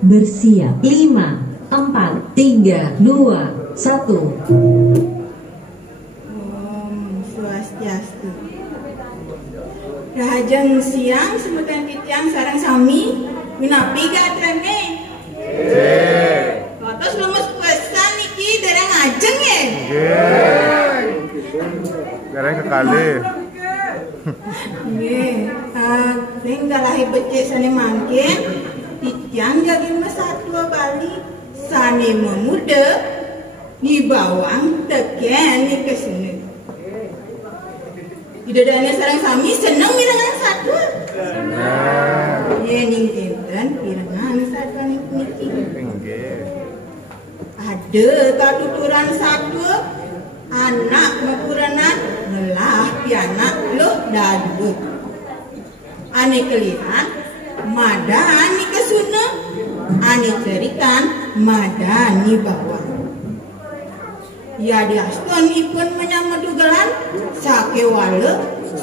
Bersiap. 5, 4, 3, 2, 1. Om Swastiastu. Rahajeng siang semeton titiang sareng sami minapi gatrene. Terus lemes pesan niki dereng ajeng ya. Dereng kekali. Nggih, tinggal lahir becik sane mangkin titiang jadi mesatwa Bali sane memuda di bawang teken ni kesini. Tidak ada sareng sami seneng mirengan satu. Ye ning kinten mirengan satu niki. Ada katuturan satu anak mekuranan melah pianak lo dadu. Ane kelihan madani kesuna ane cerikan madani bawang. Ya diaston ipun menyamedugalan sakewale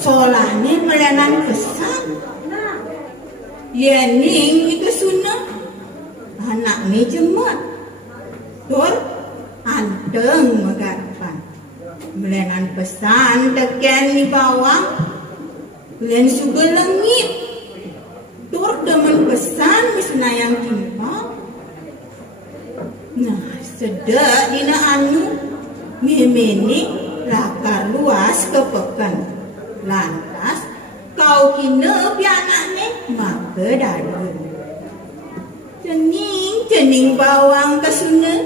solahni melenan pesan. Yening itu sunah anak ni jemat. Tur anteng megarapan. Melenan pesan teken ni bawang. Len suga lengit. Tur demen pesan misnayang timpang. Nah sedek dina anu memeni lakar luas kepekan. Lantas kau kina pianakne maka dadu. Cening bawang kesuna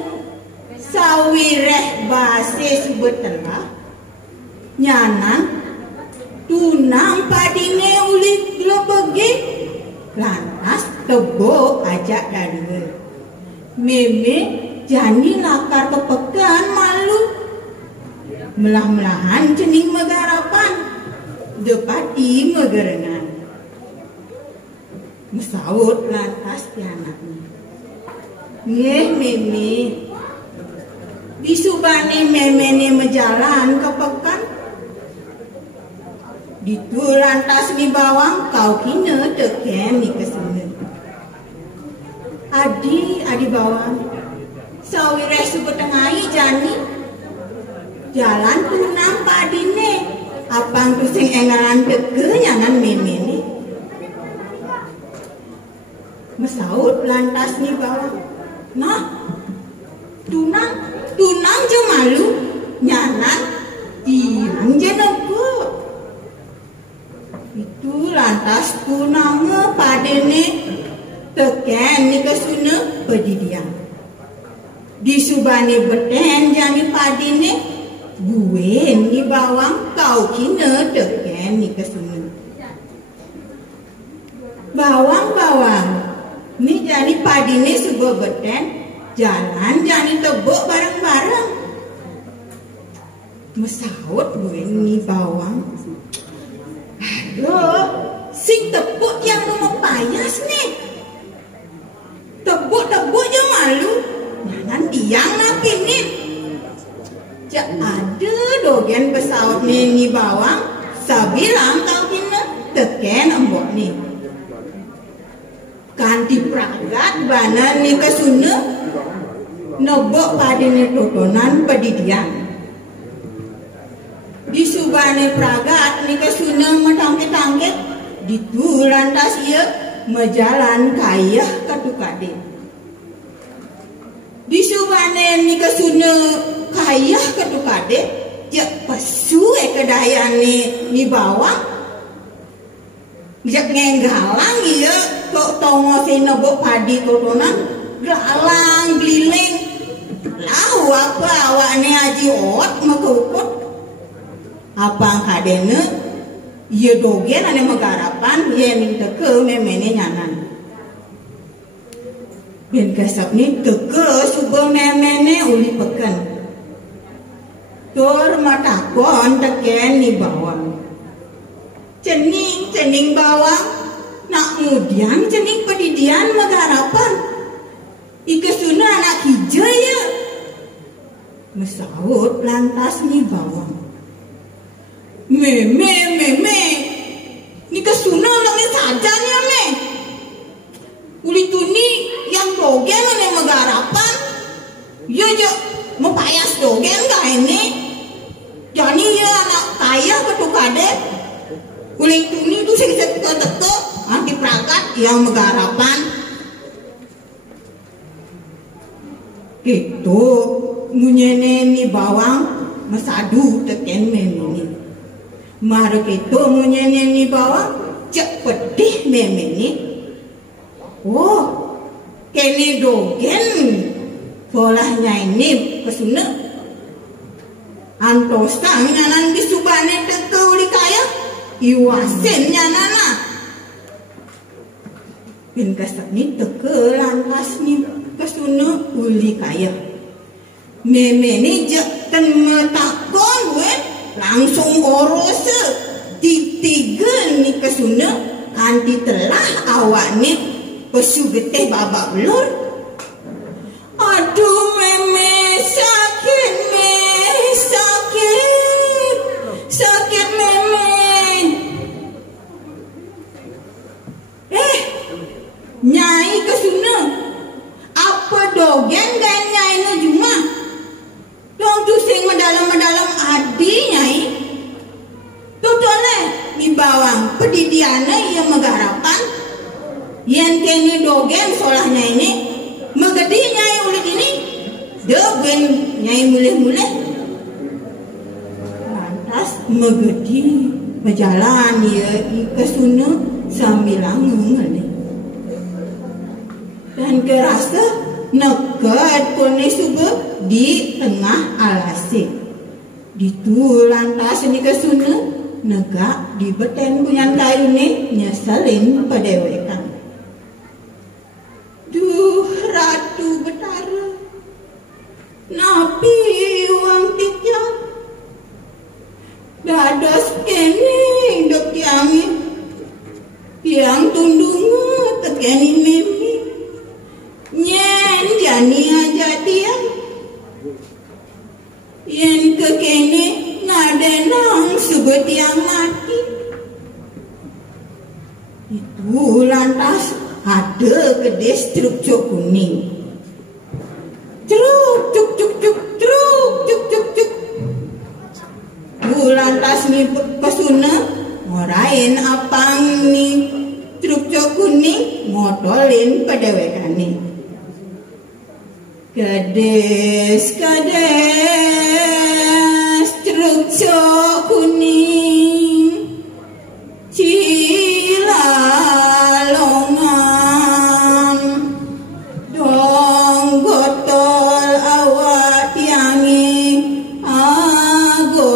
sawireh base subetelah nyanan tunang padine uli globege lantas tebo ajak dadu. Meme jani lakar kepekan malu melah-melahan cening megarapan depati megerengan mesaut lantas pianaknya. Nggih meme disubani memene mejalan kepekan ditu lantas mi bawang kau kina teken ni kesana. Adi bawang sawireh subetengai jani jalan tunang padine apang tu sing engalan teke nyangan memene mesaut lantas ni bawang. Nah tunang je malu nyanan irang je nopo. Itu lantas tunangnya padene teken ni kesuna pedidian. Disubani beten jani padine gue ni bawang kau kina teken ni kesuna. Bawang ni jani padine subuh beten jalan jani tebuk bareng-bareng. Mesaut gue ni bawang. Aduh, sing tebuk yang rumah payas nih. Tebuk je malu. Jangan tiang napi nih. Jak ada dogen pesaut ni bawang. Sabilang kau kena teken embok nih. Kanti pragat banan ni kesuna. Nebok padine totonan pedidian. Disubane pragat ni kesuna metangkit-tangkit ditu lantas ia mejalan kaya katukade. Disubane ni kesuna kaya katukade je pesu kedayan ni bawang je ngenggalang ia kok tongo sinebok padi totonan galang gliling lau apa awakne aji ot makukut apang kadene ye dogen ane megarapan ye minta ke memene nyanan ben kesap ni teke subeng memene uli peken tur matakon teken ni bawang cening bawang nak mudian cening pedidian megarapan ikesuna anak hijau ya mesaut lantas ni bawang. Meme ni kesuna lang ni saja ni ame uli tuni yang dogen ini megarapan. Ya mau payas dogen gak ini? Jadi ya anak kaya ketuk kadek. Uling tuni itu sing teko-teko anti perangkat yang megarapan. Gitu munyene ni bawang masadu teken memeni. Mare gitu munyene ni bawang cek pedih memeni. Oh, kene dogen polahnya ini kesuna. Antosang nyanan disubane teke uli kaya iwasen nyanana. Bin kasak ni teke lantas ni kesuna uli kaya. Meme ni jekten metakon wen langsung orose titigen ni kesuna kanti telah awak ni pesu getih babak belur. Aduh meme sakit sakit meme. Nyai kesuna apa dogen dan nyai no cuma dong tusing mendalam adi nyai tutole ni bawang pedidiana yang megarapan yang kini dogen solahnya ini megedi nyai ulit ini dogen nyai mulih lantas megedi berjalan ya kesuna sambil ngengel dan kerasa nekat kone suga di tengah alase. Ditu lantas ini kesuna negak di beten punyan kayu ni nyeselin padewekan. Duh Ratu Betara, napi uang tikya dadas kene dok tiang tundungu tekeni mimi. Nyen jani aja tiang yen kekene ngadenang sebut yang mati. Itu lantas ada kedai struktur kuning. Truk cuk cuk cuk truk cuk cuk cuk. Lantas ni pesuna ngorain apang ni struktur kuning ngotolin padewekan ni. Kades truk cok kuning cilalongan dong gotol awak tiangi agotolan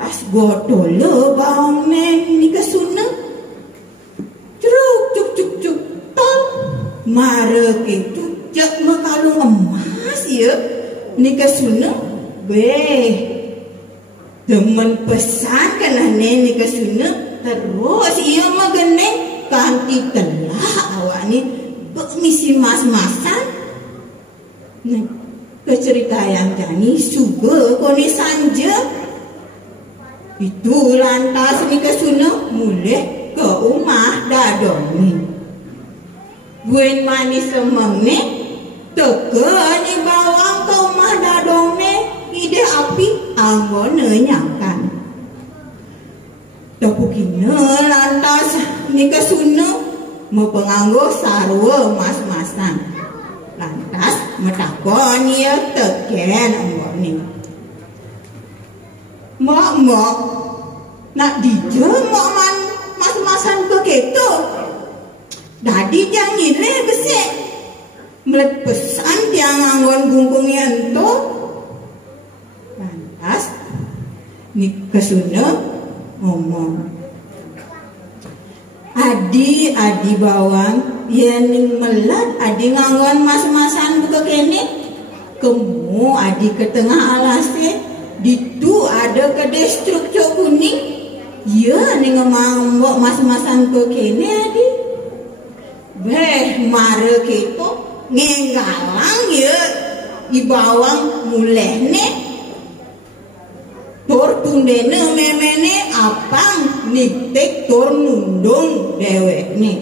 as gotol bang nen ni kesuna marek itu jak mekalung emas ya ni kesuna demen pesan kena ni kesuna terus ia magene kanti telah awak ni misi mas-masan nah kecerita yang jani suga koni sanja itu lantas ni kesuna mulai ke rumah dadong ni. Buen manis semenge teke ni bawang kau mah dadong ne ide api anggone nyangkan tepukine lantas ni kesuna mau penganggo sarua mas-masan lantas metakon ya teken anggone mak nak dijemok man mas-masan begitu. Dadi tiang ile besek melet pesan tiang anggon gunggung ento lantas ni kesuna ngomong adi bawang yen melat adi nganggon mas-masan buka kene kemu adi ke tengah alase ditu ada kedai struktur kuning ya ni ngemambok mas-masan ke kene adi mare keto ngenggalang ya di bawang muleh ne tur tundene memene apang nitik tur nundung dewek nih.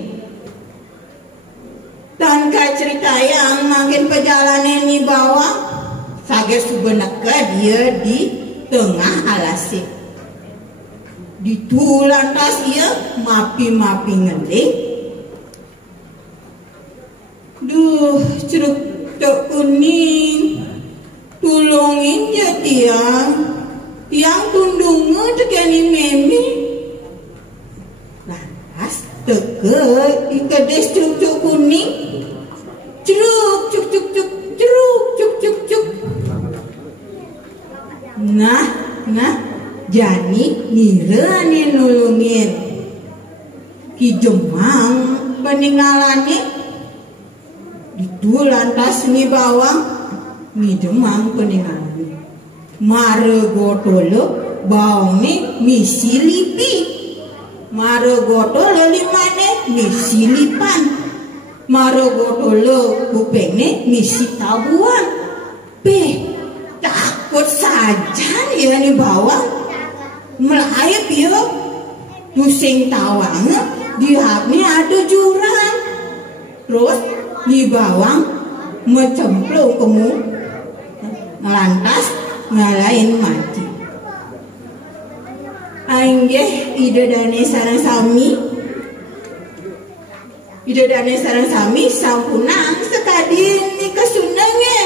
Dan cerita yang makin perjalanan di bawah, sager sebenarnya dia di tengah alasik. Di lantas ia mapi-mapi ngeling. Duh, ceruk tok kuning, tulungin ya tiang tundungnya tekani memi. Lantas teke ikedes ceruk kuning, ceruk cuk cuk cuk ceruk cuk cuk cuk. Nah, jani nirani nulungin Ki Jemang peninggalannya itu lantas mi bawang mi Jemang peninggalannya Maregotolo bawang ni mi silipi Maregotolo limane mi silipan Maregotolo kupengnya mi sitabuan takut saja ya ni bawang melayap ya pusing tawangnya dihapnya ada jurang terus di bawang mencemplung kemu lantas ngalahin mati. Ainggih ide dane sarang sami sampunang sekadin ni kesunangnya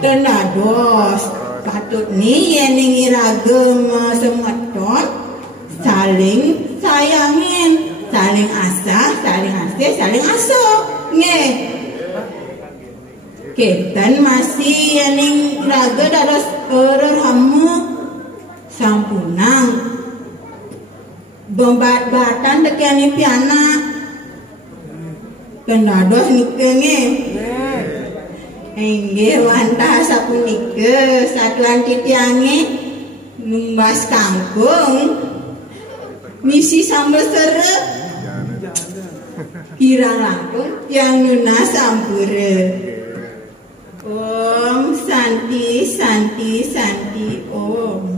dan dados patut nih yang ngiragem semeton saling sayangin, saling asah, saling asih, saling asuh nge ketan masih yang raga dados hamu sampunang bombat-batan dekiani piana dan dados nikenge Engge wantah sapunike satuan titiange numbas kangkung misi sambal serep kirang langkung yang nuna sampure. Om Santi Santi Santi Om.